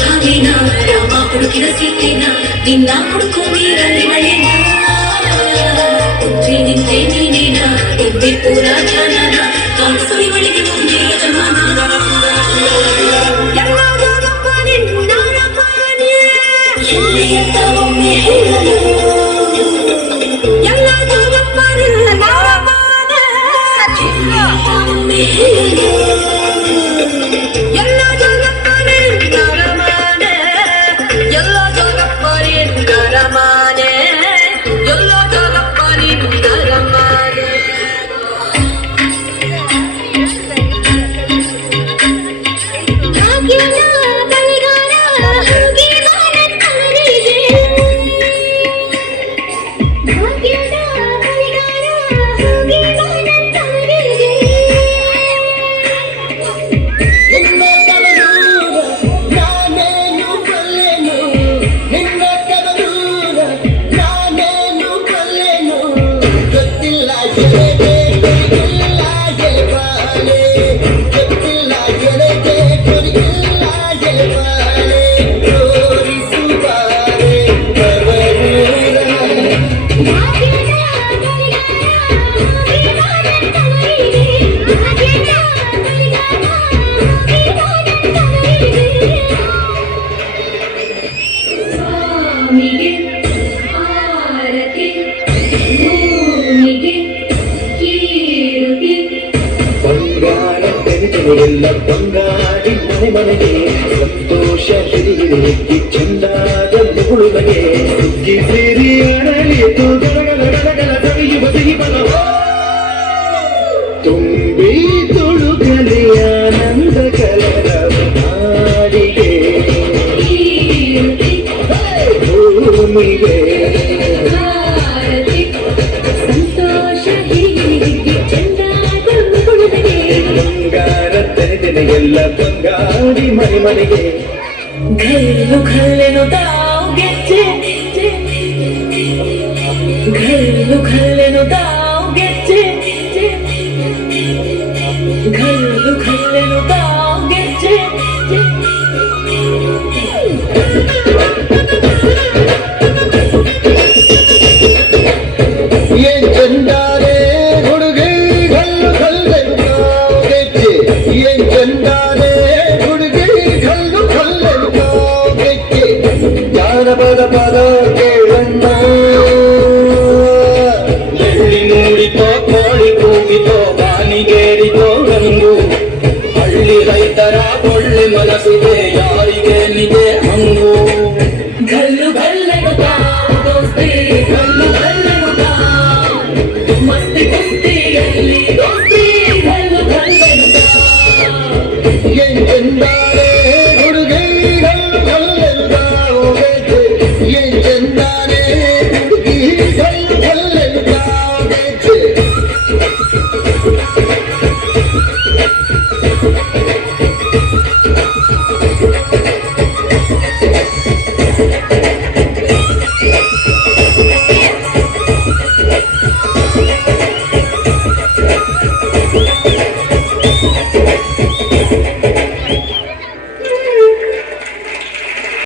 ಭಾವಿನ ರಾಮ ಹುಡುಕಿದ ಸೀತೆನ ನಿನ್ನ ಹುಡುಕು ನೀರಲ್ಲಿ ಮಳೆನ ಉದ್ರಿ ನಿಂತೆ ನೀನೇನ ಎದ್ದೆ ಪೂರ ಜಾನನ ಕಾಣಿಸುಳಿ ಮಳೆಗೆ ಮುಂದೆ ಯಜಮಾನ ಎಲ್ಲಿಯಂತ ಒಮ್ಮೆ ಹೇಳಲು ಒಮ್ಮೆ ಹೇಳಲು ಎಲ್ಲ ಬಂಗಾಡಿ ಮನೆ ಮನೆಗೆ ಸಂತೋಷ ಹಿರಿಹಿರಿ ಚಂದಾದ ಮುಗುಳುಗಳಿಗೆ ಸುಗ್ಗಿ ಸೇರಿ ಅಡಳಿತು ಗಲಗಲ ಸವಿಯುವ ಸಿಹಿ ಬಲ ತುಂಬಿ ತುಳುಗಲಿ ಆನಂದ ಕಲರ ನಾಡಿಗೆ ಭೂಮಿಗೆ ಎಲ್ಲ ಬಂಗಾಡಿ ಮನೆ ಮನೆಗೆ ಘಲ್ಲು ಘಲ್ಲೆನು ತಾವು ಗೆಜ್ಜೆ ಘಲ್ಲು ಘಲ್ಲೆನು ತಾವು ಗೆಜ್ಜೆ ಘಲ್ಲು ಘಲ್ಲೆನು